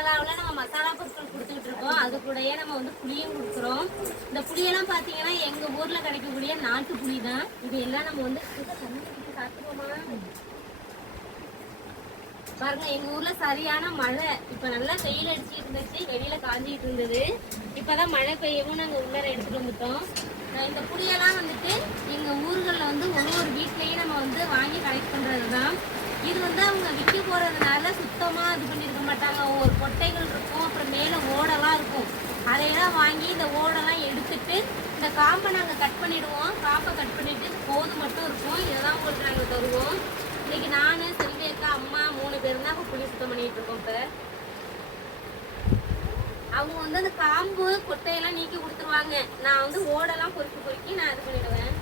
மசாலாவில் நம்ம மசாலா பொருட்கள் கொடுத்துக்கிட்டு இருக்கோம். அது கூடயே நம்ம வந்து புளியும் கொடுக்குறோம். இந்த புளியெல்லாம் பார்த்தீங்கன்னா எங்கள் ஊரில் கிடைக்கக்கூடிய நாட்டு புளி தான். இது எல்லாம் நம்ம வந்து சாப்பிடுவோமா பாருங்க. எங்கள் ஊரில் சரியான மழை. இப்போ நல்லா வெயில் அடிச்சுட்டு இருந்துச்சு, வெளியில் காஞ்சிட்டு இருந்தது. இப்போதான் மழை பெய்யவும் நாங்கள் உள்ளார எடுத்துகிட்டு வந்துட்டோம். இந்த புளியெல்லாம் வந்துட்டு எங்கள் ஊர்களில் வந்து ஒரு வீட்லேயும் நம்ம வந்து வாங்கி கலெக்ட் பண்ணுறது தான். இது வந்து அவங்க விற்க போகிறதுனால சுத்தமாக இது பண்ணியிருக்க மாட்டாங்க. ஒவ்வொரு கொட்டைகள் இருக்கும், அப்புறம் மேலே ஓடெல்லாம் இருக்கும். அதையெல்லாம் வாங்கி இந்த ஓடெல்லாம் எடுத்துட்டு இந்த காம்பை நாங்கள் கட் பண்ணிவிடுவோம். காம்பை கட் பண்ணிவிட்டு போது மட்டும் இருக்கும். இதை தான் உங்களுக்கு நாங்கள் தருவோம். இன்னைக்கு நான், செல்வி அக்கா, அம்மா 3 பேர் தான் இப்போ புளி சுத்தம் பண்ணிகிட்டு இருக்கோம். இப்போ அவங்க வந்து அந்த காம்பு கொட்டையெல்லாம் நீக்கி கொடுத்துருவாங்க. நான் வந்து ஓடெல்லாம் பொறுக்கி நான் இது பண்ணிடுவேன்.